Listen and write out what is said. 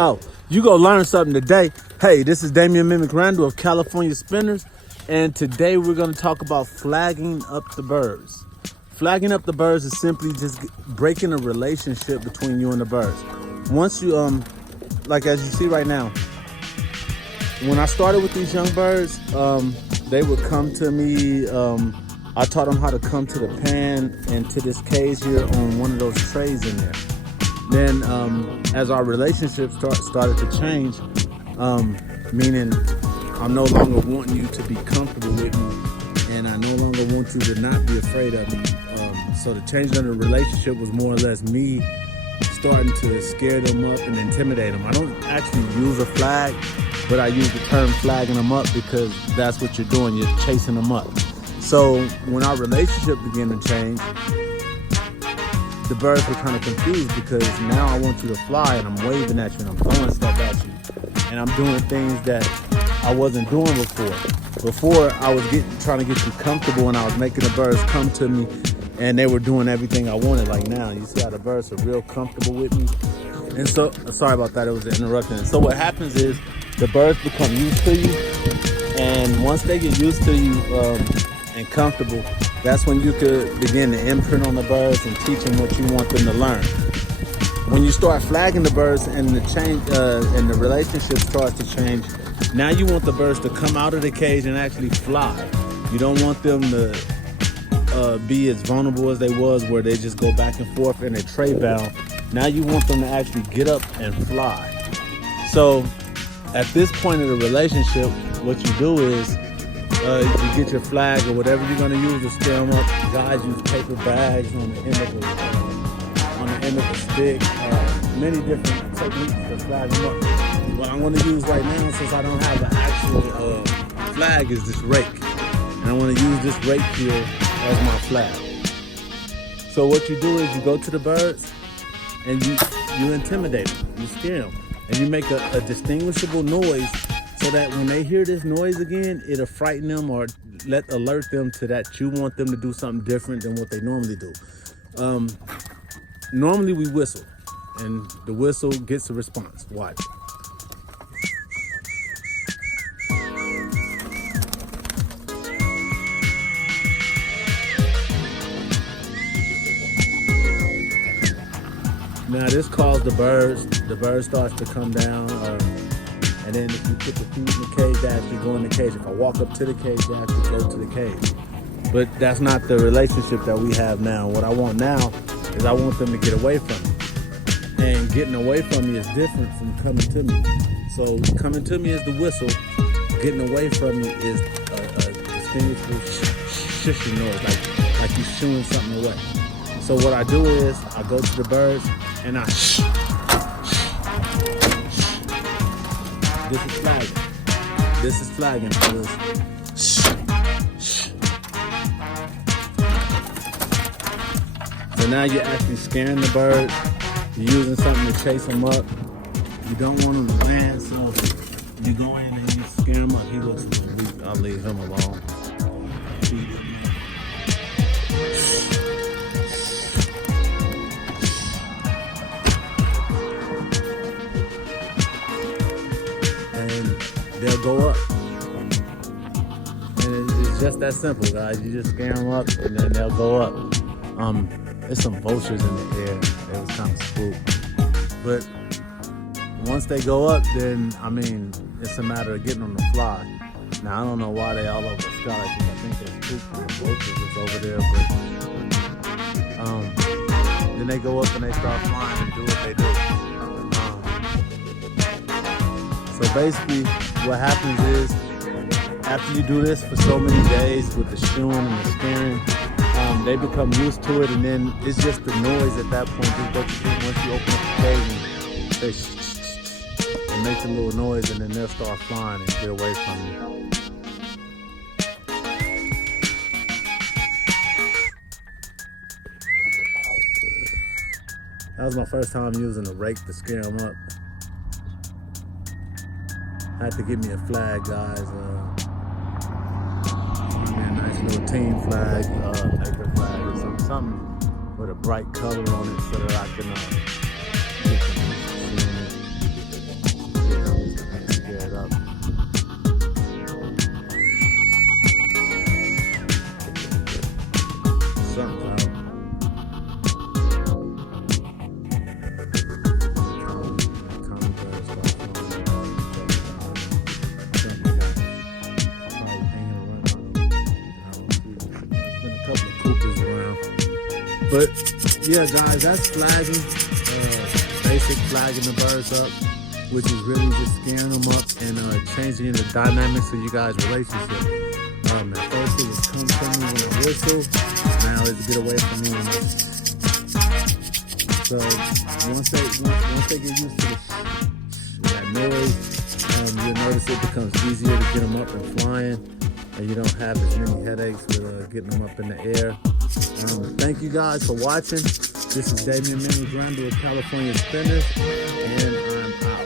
Oh, you go learn something today. Hey, this is Damian Mimic Randall of CaliSpinners, and today we're going to talk about flagging up the birds. Flagging up the birds is simply just breaking a relationship between you and the birds. Once you, like as you see right now, when I started with these young birds, they would come to me. I taught them how to come to the pan and to this cage here on one of those trays in there. Then as our relationship started to change, meaning I'm no longer wanting you to be comfortable with me, and I no longer want you to not be afraid of me. So the change in the relationship was more or less me starting to scare them up and intimidate them. I don't actually use a flag, but I use the term flagging them up because that's what you're doing. You're chasing them up. So when our relationship began to change, the birds were kind of confused because now I want you to fly and I'm waving at you and I'm throwing stuff at you. And I'm doing things that I wasn't doing before. Before I was trying to get you comfortable and I was making the birds come to me and they were doing everything I wanted. Like now, you see how the birds are real comfortable with me. And so, sorry about that, it was an interruption. So what happens is the birds become used to you. And once they get used to you and comfortable, that's when you could begin to imprint on the birds and teach them what you want them to learn. When you start flagging the birds and the change and the relationship starts to change, now you want the birds to come out of the cage and actually fly. You don't want them to be as vulnerable as they was, where they just go back and forth and they're tray bound. Now you want them to actually get up and fly. So at this point of the relationship, what you do is you get your flag or whatever you're going to use to scare them up. Guys use paper bags on the end of a stick. Many different techniques to flag them up. What I'm going to use right now, since I don't have an actual flag, is this rake. And I want to use this rake here as my flag. So what you do is you go to the birds and you intimidate them, you scare them, and you make a distinguishable noise so that when they hear this noise again, it'll frighten them or alert them to that you want them to do something different than what they normally do. Normally we whistle, and the whistle gets a response. Watch. Now this calls the bird starts to come down, and then if you put the feet in the cage, they actually go in the cage. If I walk up to the cage, they actually go to the cage. But that's not the relationship that we have now. What I want now is I want them to get away from me. And getting away from me is different from coming to me. So coming to me is the whistle. Getting away from me is a distinguishable shishing noise, like you're shooing something away. So what I do is I go to the birds and I shh. This is flagging. This is flagging, fellas. Shh. Shh. So now you're actually scaring the birds. You're using something to chase them up. You don't want them to land, so you go in and you scare him up. He looks weak. I'll leave him alone. They'll go up. And it's just that simple, guys. You just scare them up and then they'll go up. There's some vultures in the air. It was kind of spooked. But once they go up, then, I mean, it's a matter of getting them to fly. Now, I don't know why they all over the sky. I think there's spooked and vultures that's over there. But then they go up and they start flying and do what they do. So basically, what happens is, after you do this for so many days with the shooing and the scaring, they become used to it, and then it's just the noise at that point. Just what you do once you open up the cage, and they and make a little noise, and then they'll start flying and get away from you. That was my first time using a rake to scare them up. I had to get me a flag, guys. A nice little team flag, paper flag, or something with a bright color on it so that I can get them. But yeah, guys, that's flagging. Basic flagging the birds up, which is really just scaring them up and changing the dynamics of you guys' relationship. At first it was come to me when I whistle. Now it's get away from me. So once they get used to that noise, you'll notice it becomes easier to get them up and flying, and you don't have as many headaches with getting them up in the air. Thank you guys for watching. This is Damian Grande of California Spinners, and I'm out.